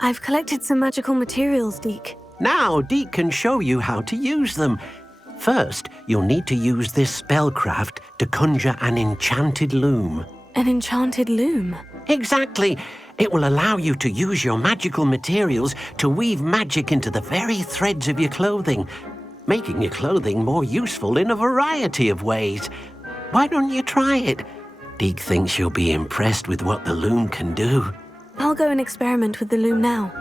I've collected some magical materials, Deke. Now, Deke can show you how to use them. First, you'll need to use this spellcraft to conjure an enchanted loom. An enchanted loom? Exactly. It will allow you to use your magical materials to weave magic into the very threads of your clothing, making your clothing more useful in a variety of ways. Why don't you try it? Deke thinks you'll be impressed with what the loom can do. I'll go and experiment with the loom now.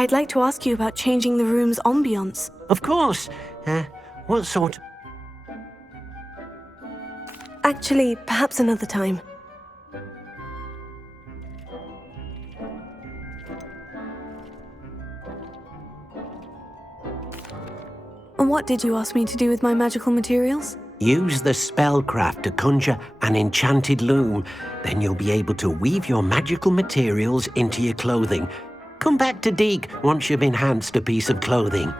I'd like to ask you about changing the room's ambiance. Of course. What sort? Actually, perhaps another time. What did you ask me to do with my magical materials? Use the spellcraft to conjure an enchanted loom. Then you'll be able to weave your magical materials into your clothing. Come back to Deke once you've enhanced a piece of clothing.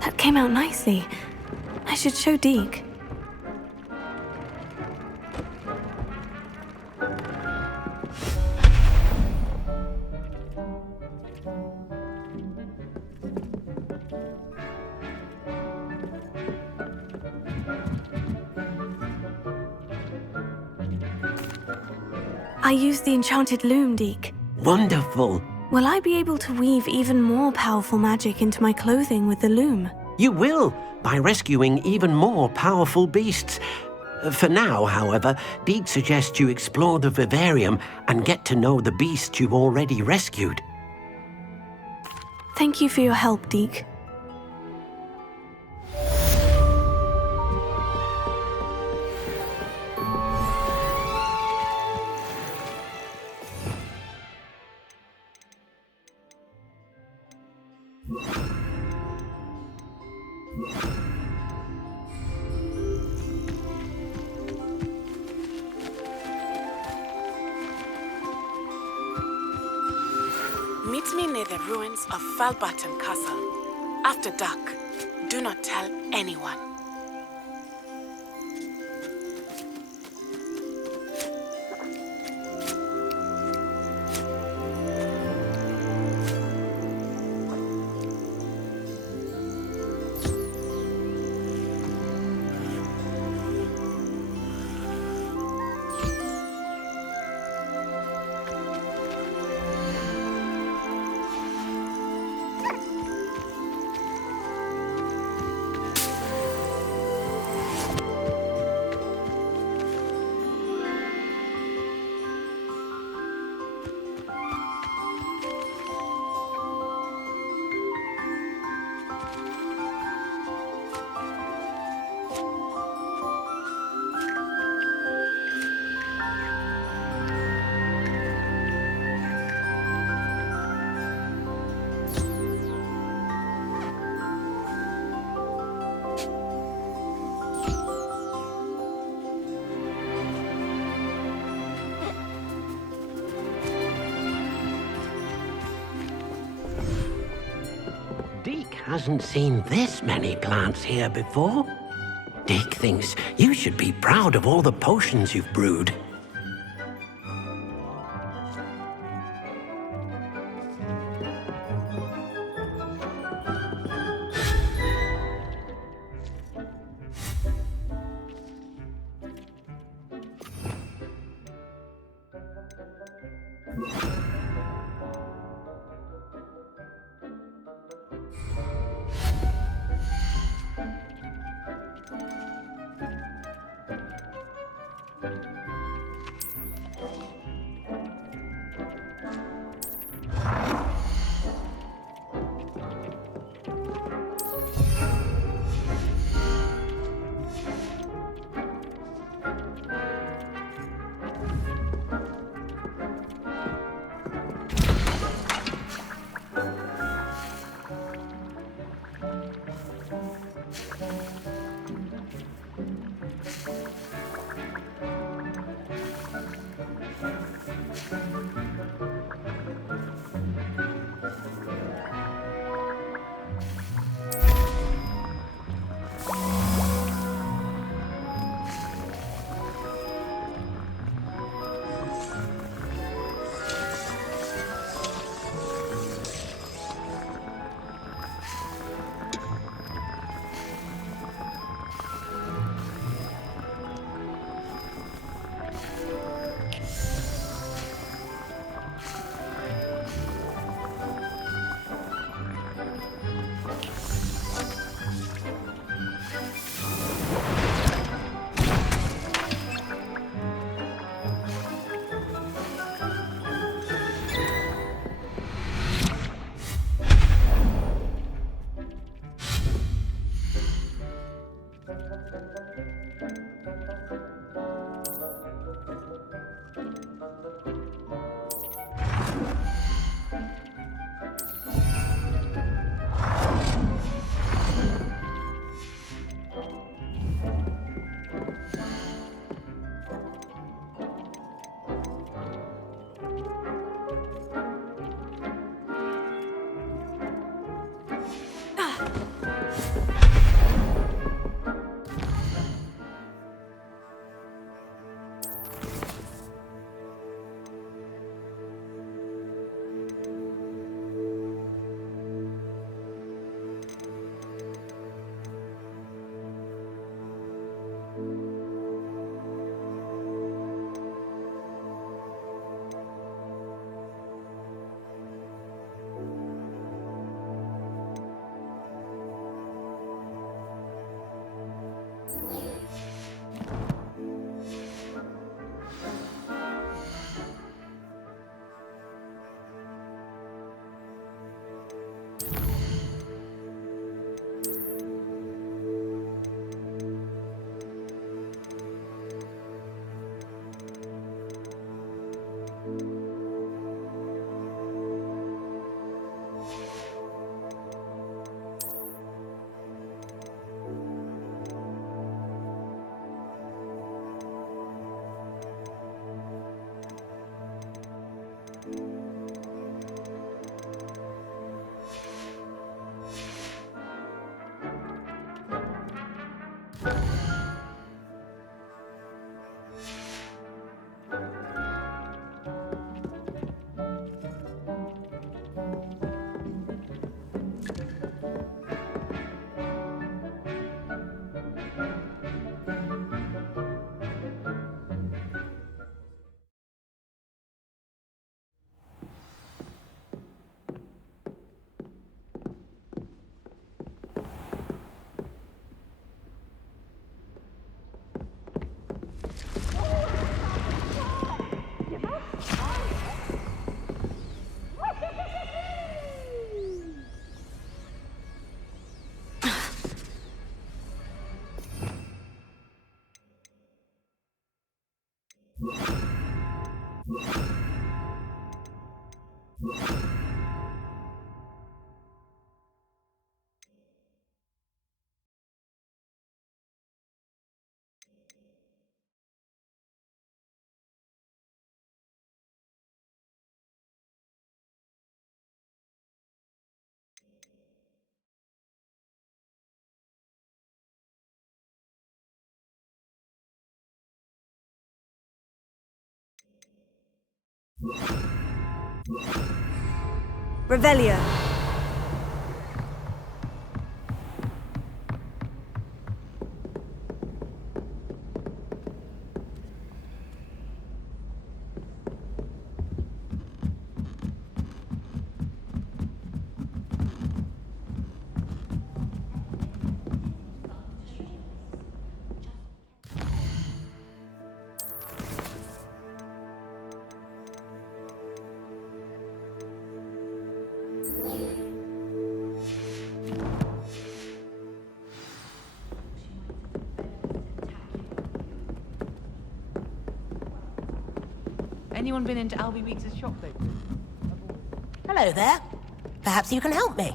That came out nicely. I should show Deke. I used the enchanted loom, Deke. Wonderful. Will I be able to weave even more powerful magic into my clothing with the loom? You will, by rescuing even more powerful beasts. For now, however, Deke suggests you explore the vivarium and get to know the beasts you've already rescued. Thank you for your help, Deke. Meet me near the ruins of Falbaton Castle. After dark, do not tell anyone. Deke hasn't seen this many plants here before. Deke thinks you should be proud of all the potions you've brewed. Revelio. Anyone been into Albie Weeks' shop lately? Hello there. Perhaps you can help me.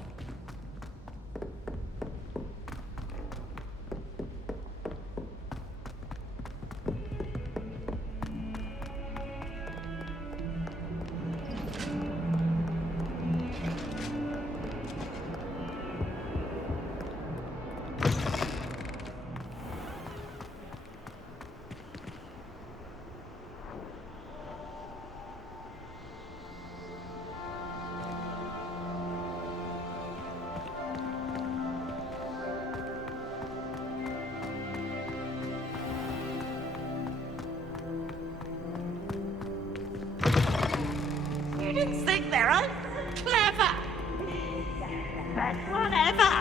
kids think they're oh clever. Best one ever.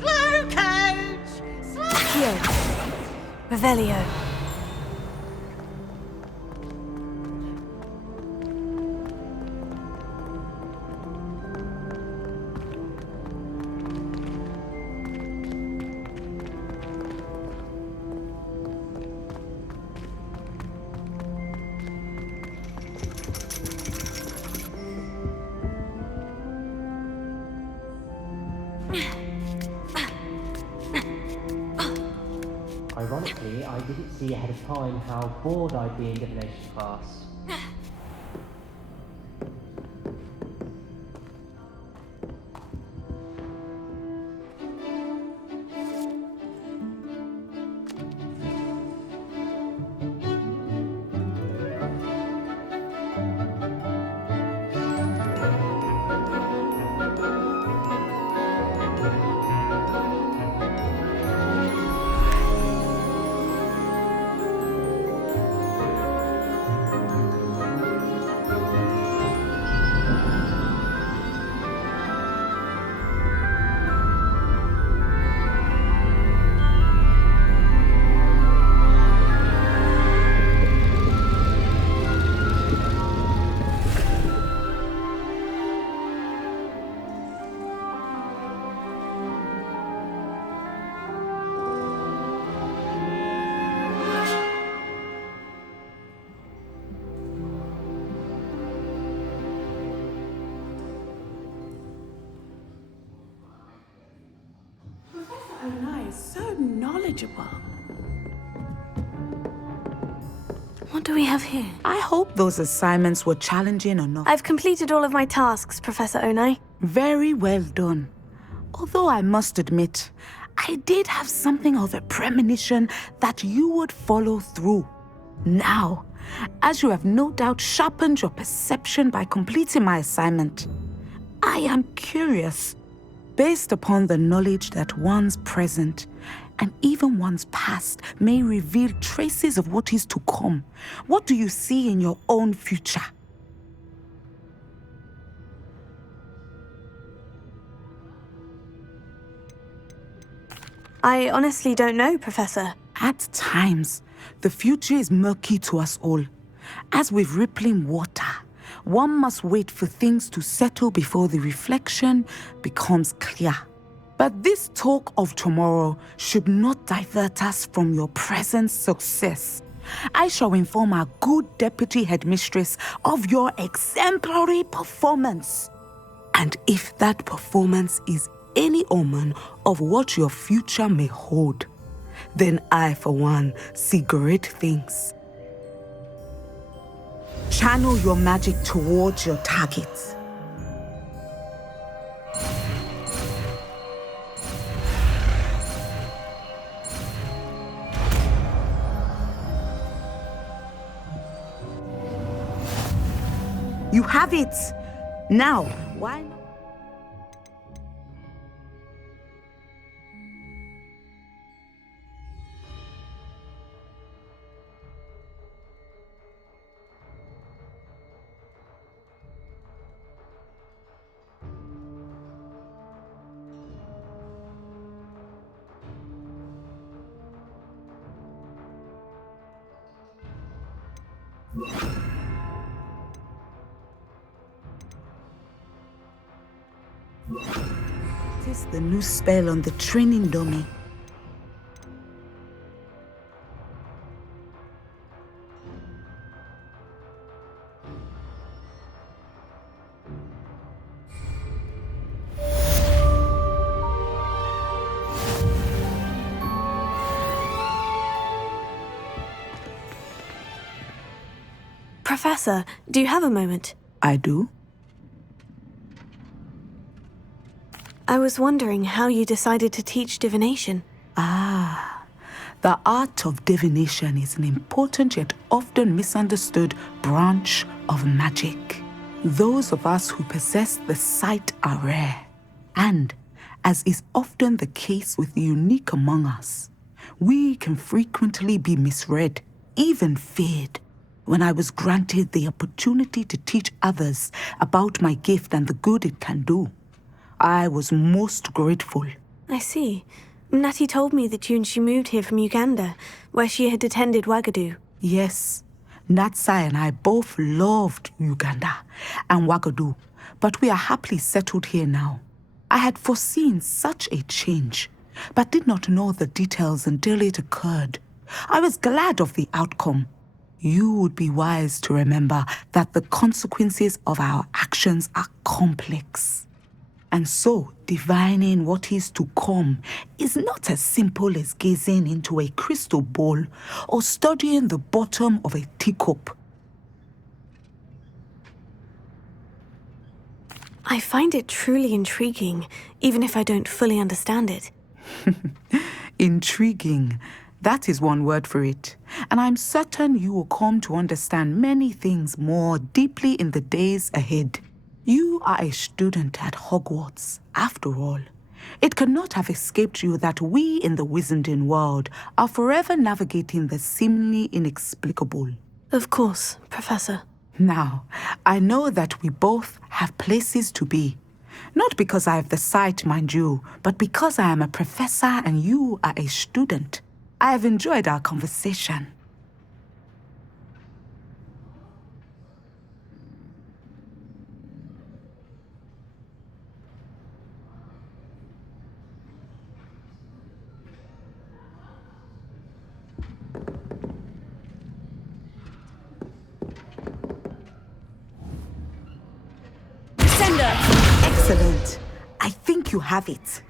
Slow, coach. Slow. Accio. Revelio. Ironically, I didn't see ahead of time how bored I'd be in divination class. Professor Onai is so knowledgeable. What do we have here? I hope those assignments were challenging enough. I've completed all of my tasks, Professor Onai. Very well done. Although I must admit, I did have something of a premonition that you would follow through. Now, as you have no doubt sharpened your perception by completing my assignment, I am curious, based upon the knowledge that one's present and even one's past may reveal traces of what is to come. What do you see in your own future? I honestly don't know, Professor. At times, the future is murky to us all. As with rippling water, one must wait for things to settle before the reflection becomes clear. But this talk of tomorrow should not divert us from your present success. I shall inform our good deputy headmistress of your exemplary performance. And if that performance is any omen of what your future may hold, then I, for one, see great things. Channel your magic towards your targets. You have it! Now, why not? This is the new spell on the training dummy. Professor, do you have a moment? I do? I was wondering how you decided to teach divination. The art of divination is an important yet often misunderstood branch of magic. Those of us who possess the sight are rare. And, as is often the case with the unique among us, we can frequently be misread, even feared. when I was granted the opportunity to teach others about my gift and the good it can do. I was most grateful. I see. Natty told me that you and she moved here from Uganda, where she had attended Wagadu. Yes, Natsai and I both loved Uganda and Wagadu, but we are happily settled here now. I had foreseen such a change, but did not know the details until it occurred. I was glad of the outcome. You would be wise to remember that the consequences of our actions are complex. And so, divining what is to come is not as simple as gazing into a crystal ball or studying the bottom of a teacup. I find it truly intriguing, even if I don't fully understand it. Intriguing. That is one word for it. And I'm certain you will come to understand many things more deeply in the days ahead. You are a student at Hogwarts, after all. It cannot have escaped you that we in the Wizarding world are forever navigating the seemingly inexplicable. Of course, Professor. Now, I know that we both have places to be. Not because I have the sight, mind you, but because I am a professor and you are a student. I have enjoyed our conversation. Excellent. I think you have it.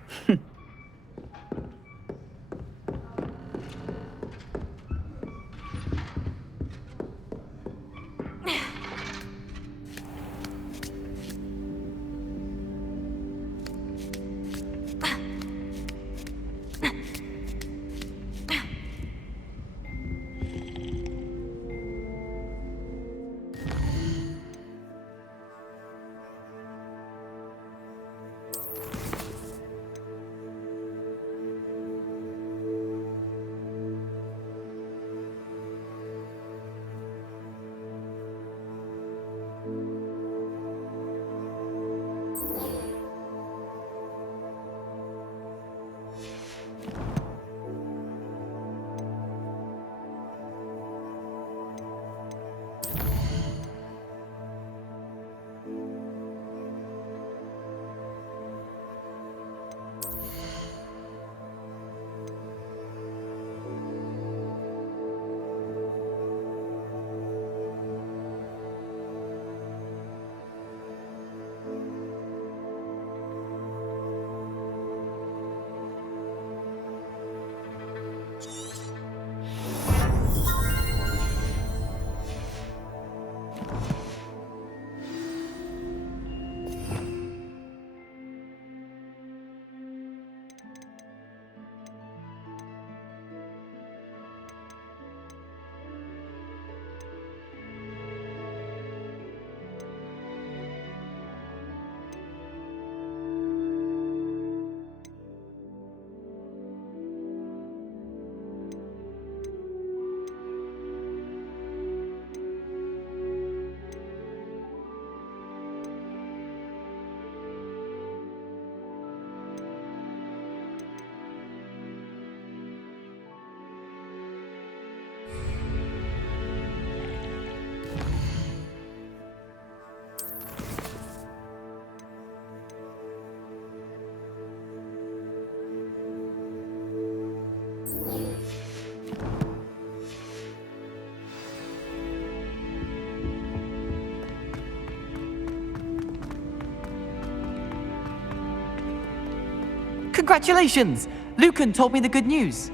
Congratulations! Lucan told me the good news.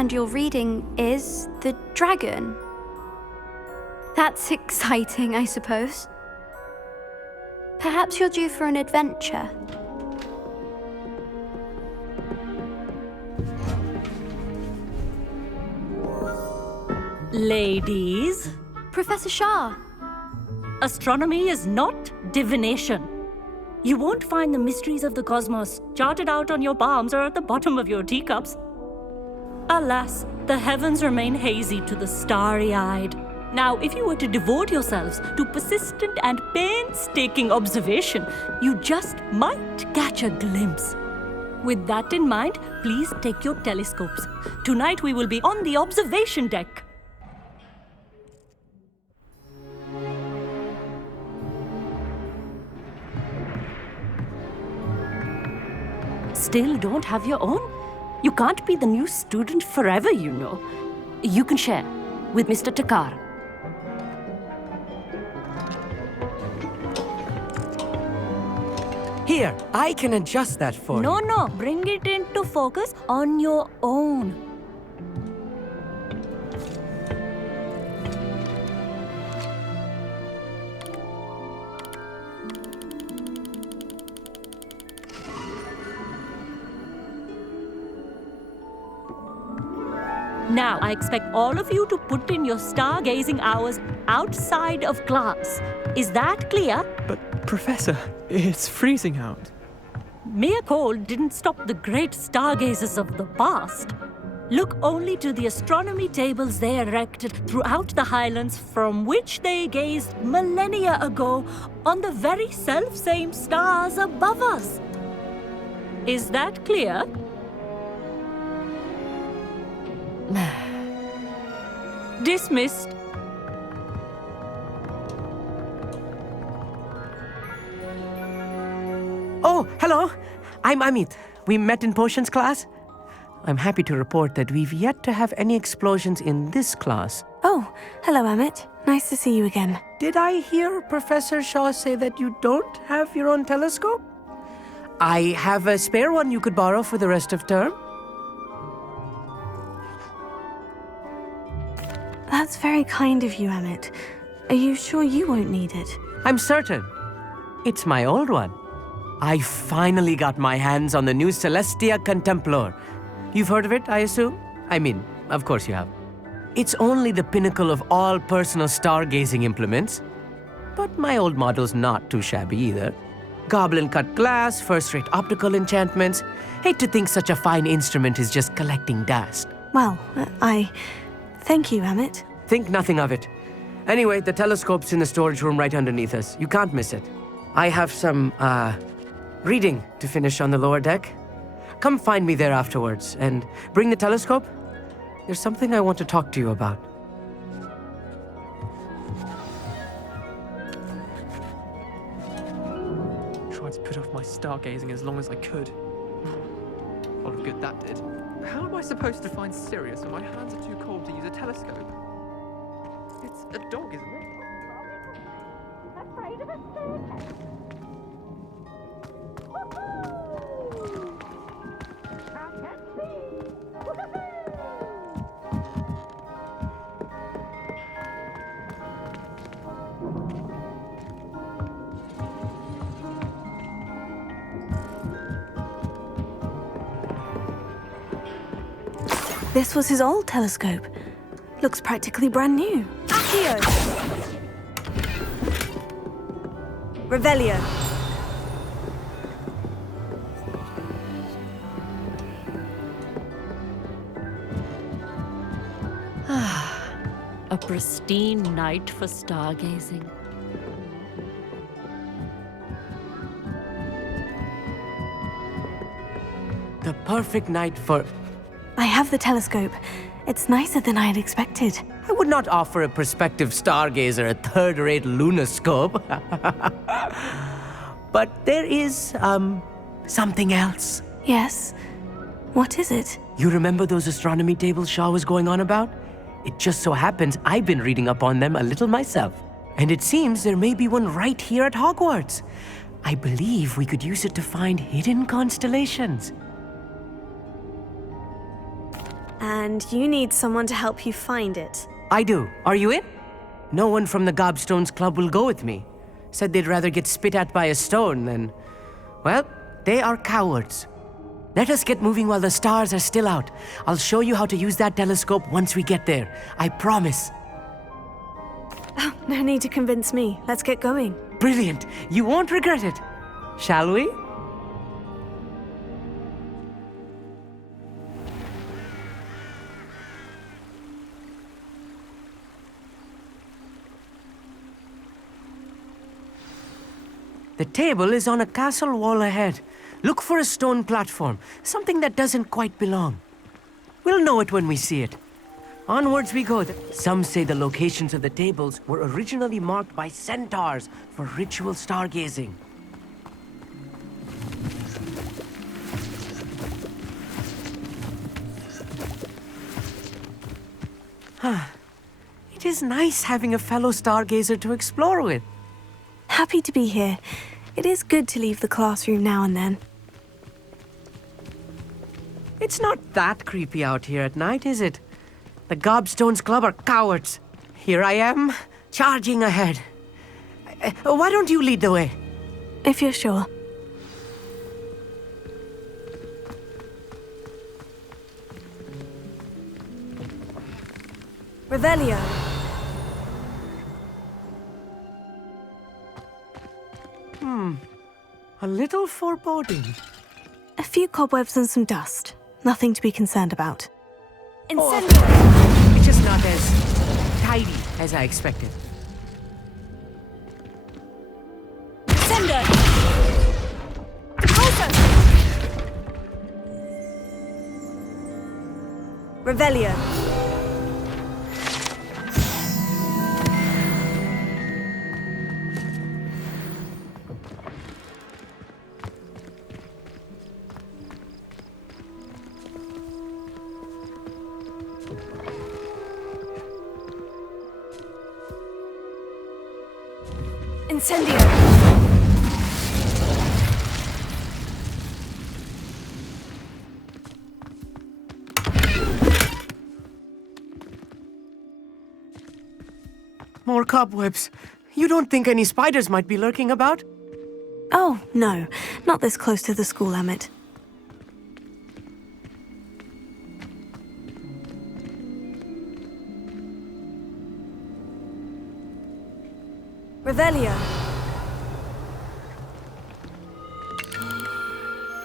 And your reading is the dragon. That's exciting, I suppose. Perhaps you're due for an adventure. Ladies, Professor Shah. astronomy is not divination. You won't find the mysteries of the cosmos charted out on your palms or at the bottom of your teacups. Alas, the heavens remain hazy to the starry-eyed. Now, if you were to devote yourselves to persistent and painstaking observation, you just might catch a glimpse. With that in mind, please take your telescopes. Tonight we will be on the observation deck. Still don't have your own? You can't be the new student forever, you know. You can share with Mr. Takar. Here, I can adjust that for you. No, bring it into focus on your own. Now, I expect all of you to put in your stargazing hours outside of class. Is that clear? But, Professor, it's freezing out. Mere cold didn't stop the great stargazers of the past. Look only to the astronomy tables they erected throughout the highlands from which they gazed millennia ago on the very self-same stars above us. Is that clear? Dismissed. Oh, hello. I'm Amit. We met in potions class. I'm happy to report that we've yet to have any explosions in this class. Oh, hello, Amit. Nice to see you again. Did I hear Professor Shaw say that you don't have your own telescope? I have a spare one you could borrow for the rest of term. That's very kind of you, Amit. Are you sure you won't need it? I'm certain. It's my old one. I finally got my hands on the new Celestia Contemplor. You've heard of it, I assume? I mean, of course you have. It's only the pinnacle of all personal stargazing implements. But my old model's not too shabby either. Goblin-cut glass, first-rate optical enchantments. Hate to think such a fine instrument is just collecting dust. Well, thank you, Amit. Think nothing of it. Anyway, the telescope's in the storage room right underneath us. You can't miss it. I have some, reading to finish on the lower deck. Come find me there afterwards, and bring the telescope. There's something I want to talk to you about. Tried to put off my stargazing as long as I could. A lot of good that did. How am I supposed to find Sirius when my hands are too cold to use a telescope? It's a dog, isn't it? Afraid of a staircase. Can't catch me. This was his old telescope. Looks practically brand new. Accio! Revelio. A pristine night for stargazing. The perfect night for... I have the telescope. It's nicer than I had expected. I would not offer a prospective stargazer a third-rate lunoscope. But there is, something else. Yes? What is it? You remember those astronomy tables Shaw was going on about? It just so happens I've been reading up on them a little myself. And it seems there may be one right here at Hogwarts. I believe we could use it to find hidden constellations. And you need someone to help you find it. I do. Are you in? No one from the Gobstones Club will go with me. Said they'd rather get spit at by a stone than... Well, they are cowards. Let us get moving while the stars are still out. I'll show you how to use that telescope once we get there. I promise. Oh, no need to convince me. Let's get going. Brilliant. You won't regret it. Shall we? The table is on a castle wall ahead. Look for a stone platform, something that doesn't quite belong. We'll know it when we see it. Onwards we go. Some say the locations of the tables were originally marked by centaurs for ritual stargazing. It is nice having a fellow stargazer to explore with. Happy to be here. It is good to leave the classroom now and then. It's not that creepy out here at night, is it? The Gobstones Club are cowards. Here I am, charging ahead. Why don't you lead the way? If you're sure. Revelio. A little foreboding. A few cobwebs and some dust. Nothing to be concerned about. Incendio! It's just not as tidy as I expected. Sender! Revelio. Incendio! More cobwebs. You don't think any spiders might be lurking about? Oh, no. Not this close to the school, Emmett. Revelio.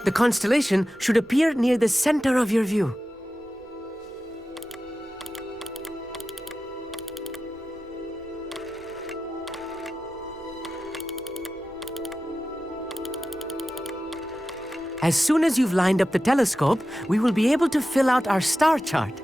The constellation should appear near the center of your view. As soon as you've lined up the telescope, we will be able to fill out our star chart.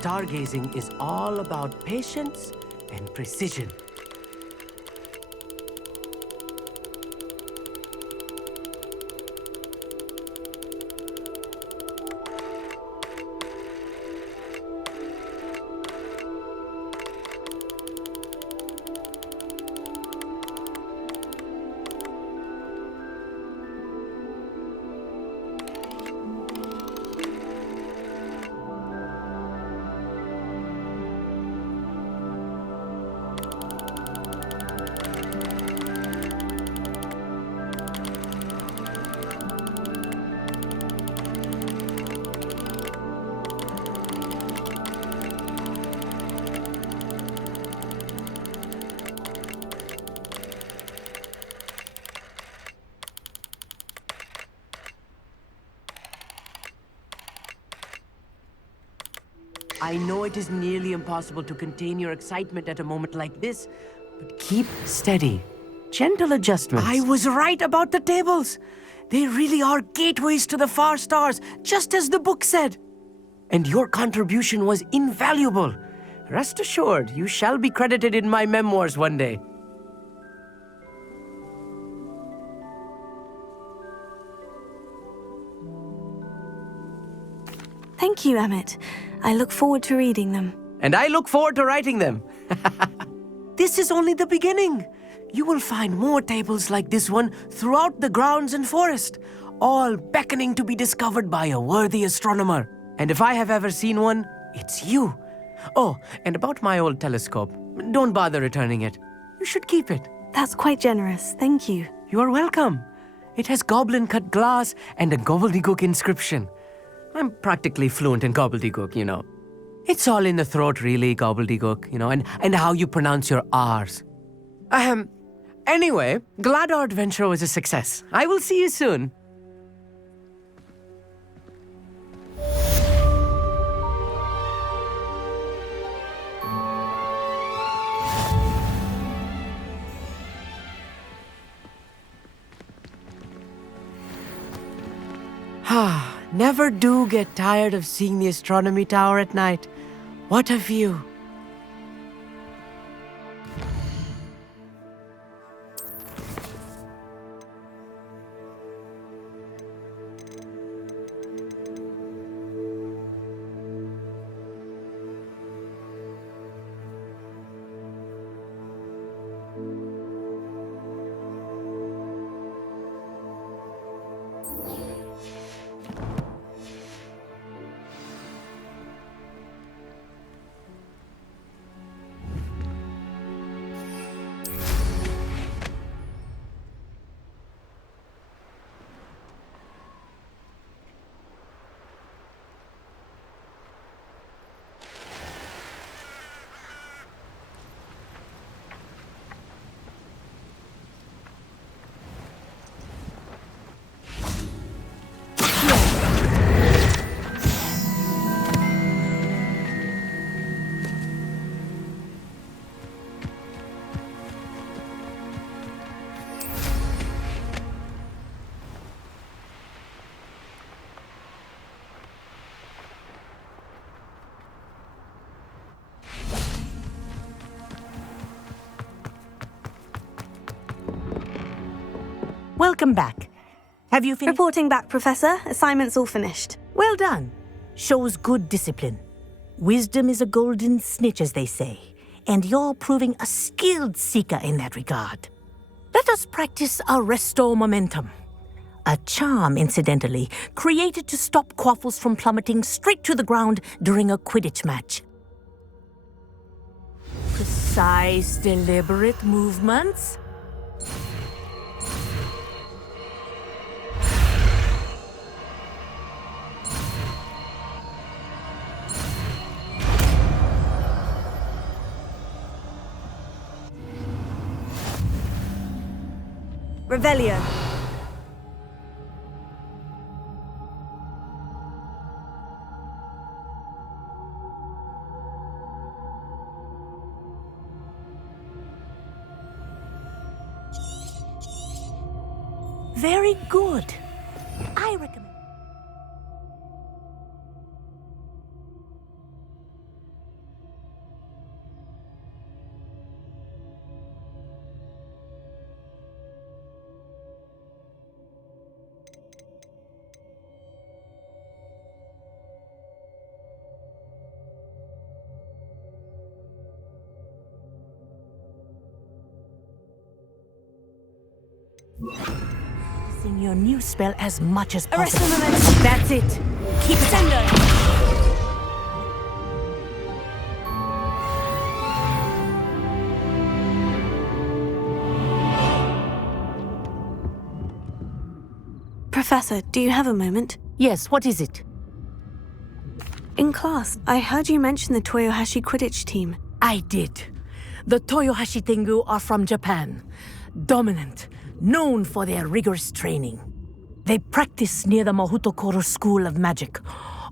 Stargazing is all about patience and precision. I know it is nearly impossible to contain your excitement at a moment like this, but keep steady. Gentle adjustments. I was right about the tables. They really are gateways to the far stars, just as the book said. And your contribution was invaluable. Rest assured, you shall be credited in my memoirs one day. Thank you, Emmett. I look forward to reading them. And I look forward to writing them. This is only the beginning. You will find more tables like this one throughout the grounds and forest, all beckoning to be discovered by a worthy astronomer. And if I have ever seen one, it's you. Oh, and about my old telescope, don't bother returning it. You should keep it. That's quite generous. Thank you. You are welcome. It has goblin-cut glass and a gobbledygook inscription. I'm practically fluent in gobbledygook, you know. It's all in the throat, really, gobbledygook, you know, and how you pronounce your R's. Anyway, glad our adventure was a success. I will see you soon. Never do get tired of seeing the astronomy tower at night. What a view. Welcome back. Have you finished? Reporting back, Professor. Assignment's all finished. Well done. Shows good discipline. Wisdom is a golden snitch, as they say, and you're proving a skilled seeker in that regard. Let us practice our Restore Momentum. A charm, incidentally, created to stop quaffles from plummeting straight to the ground during a Quidditch match. Precise, deliberate movements. Revelio. Very good. I recommend. Using your new spell as much as possible. Arrest the momentum. That's it. Keep it Sendo. Professor, do you have a moment? Yes, what is it? In class, I heard you mention the Toyohashi Quidditch team. I did. The Toyohashi Tengu are from Japan. Dominant, known for their rigorous training. They practice near the Mahutokoro School of Magic,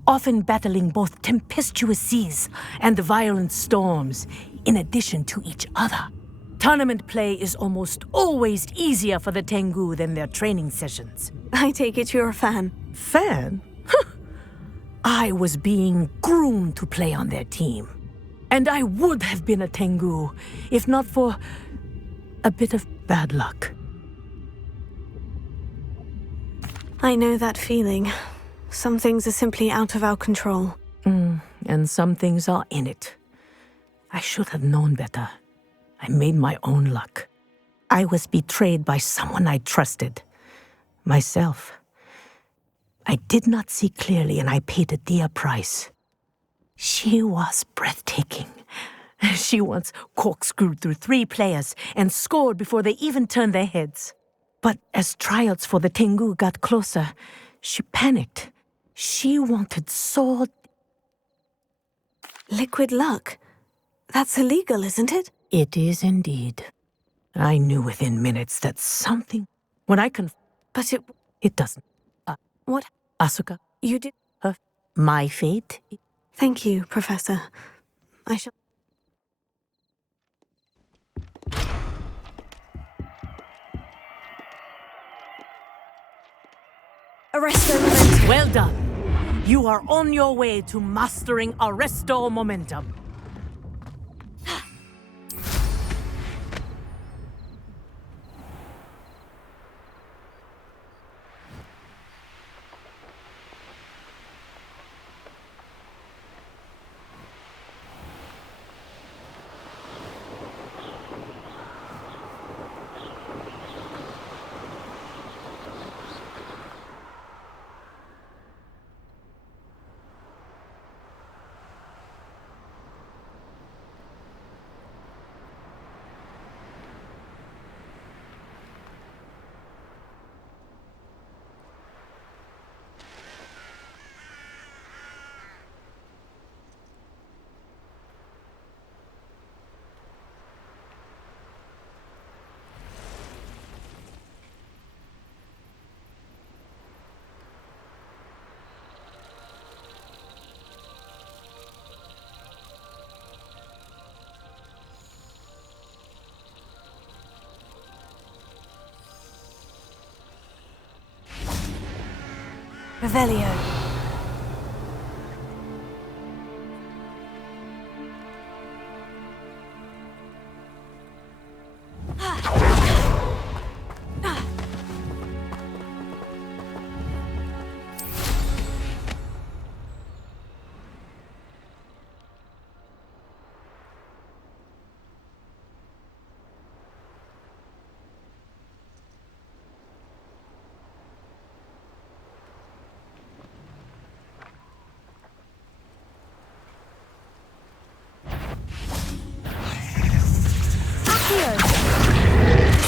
often battling both tempestuous seas and violent storms, in addition to each other. Tournament play is almost always easier for the Tengu than their training sessions. I take it you're a fan. Fan? I was being groomed to play on their team. And I would have been a Tengu, if not for a bit of bad luck. I know that feeling. Some things are simply out of our control. And some things are in it. I should have known better. I made my own luck. I was betrayed by someone I trusted. Myself. I did not see clearly, and I paid a dear price. She was breathtaking. She once corkscrewed through 3 players and scored before they even turned their heads. But as trials for the Tengu got closer, she panicked. She wanted so... Liquid luck? That's illegal, isn't it? It is indeed. I knew within minutes that something... When I But it... It doesn't. What? Asuka. You did... My fate? Thank you, Professor. I shall... Arresto momentum. Well done. You are on your way to mastering Arresto Momentum. Revelio.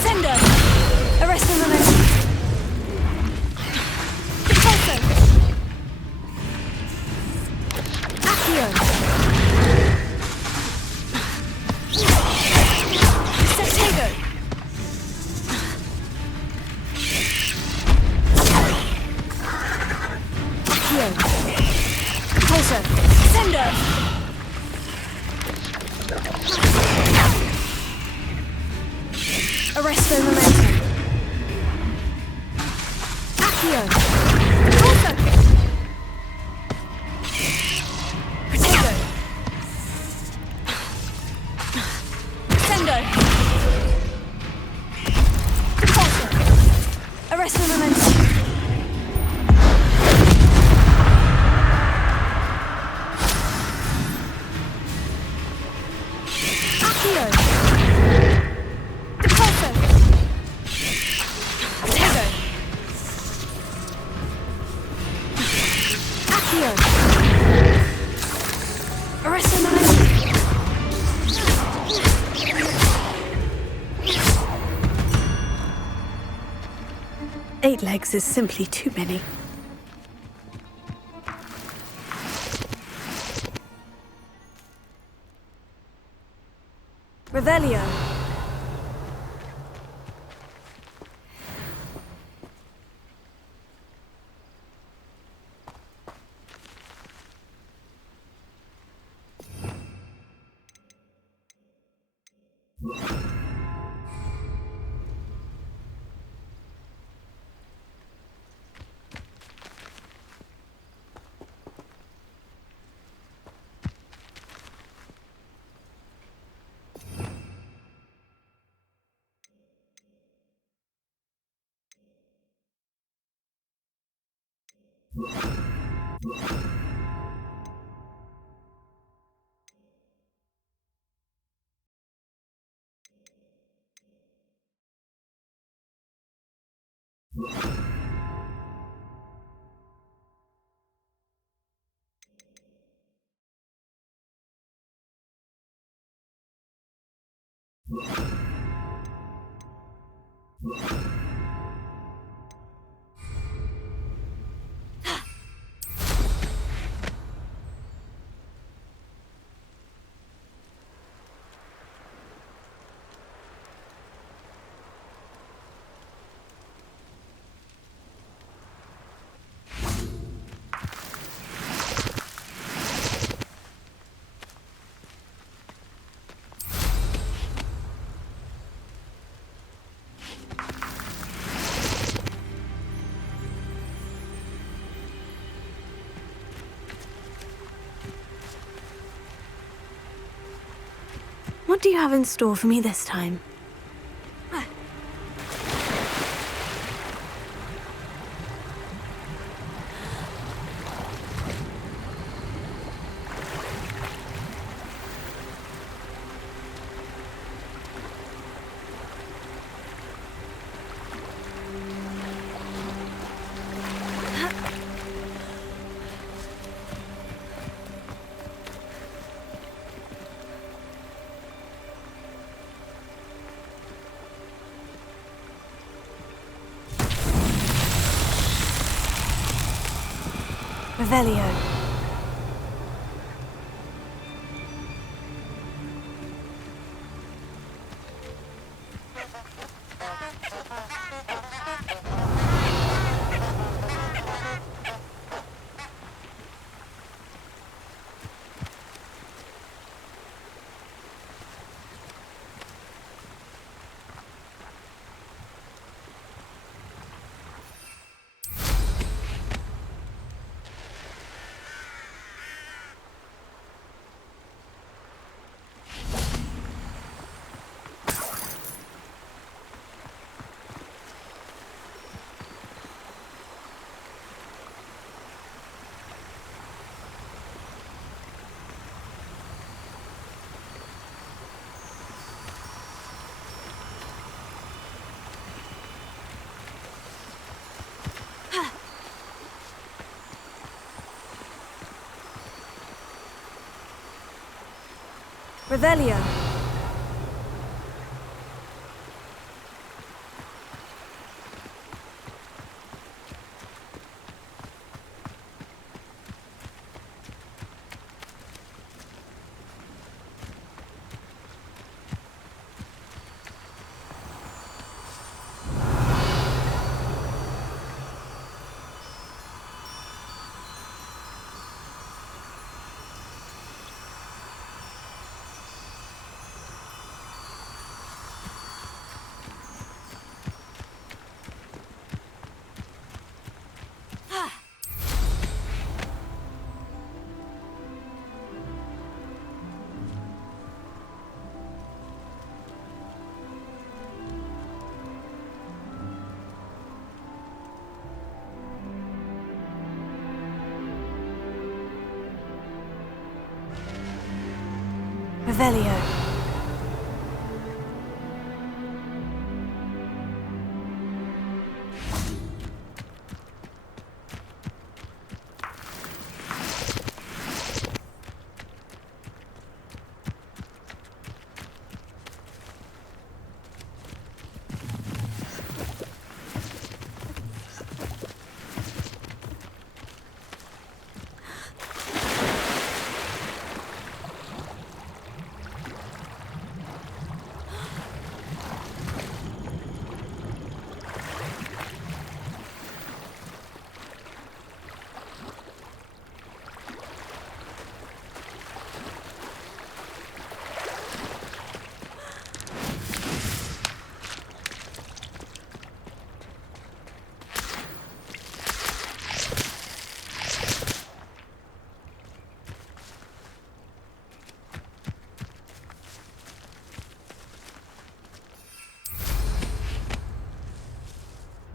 Sendo. Arresto momentum. Repulso. Accio. Stratego. Accio. Repulso. Sendo. Arresto momentum. Accio. Repulso. Protego. Sendo. Repulso. Arresto momentum. Accio. Repulso. Protego. Accio. Arresto momentum. 8 legs is simply too many. Revelio. What do you have in store for me this time? Revelio. Revelio. Revelio.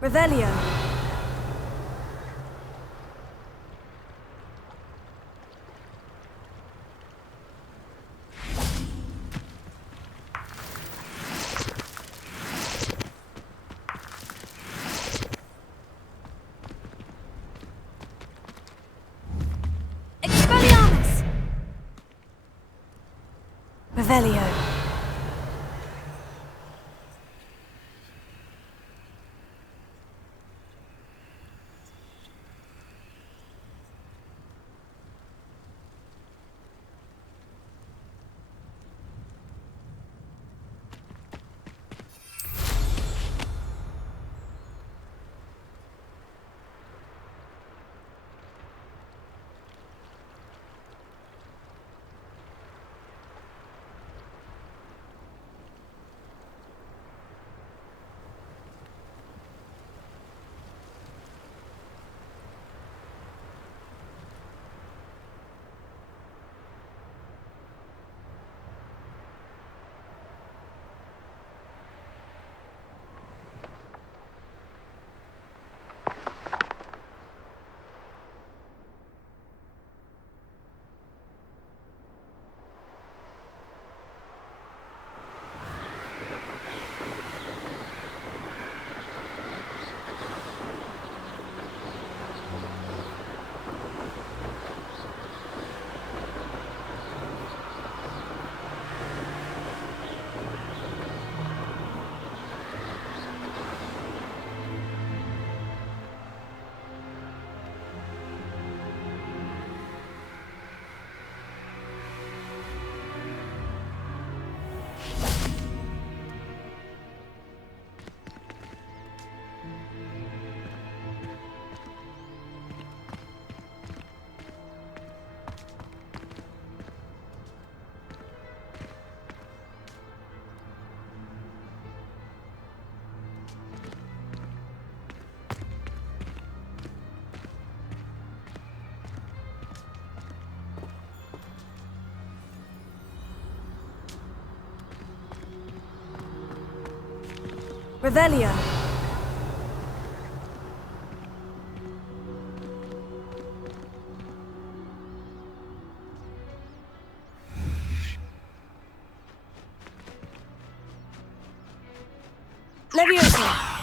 Revelio. Revelio. Revelio. Leviosa.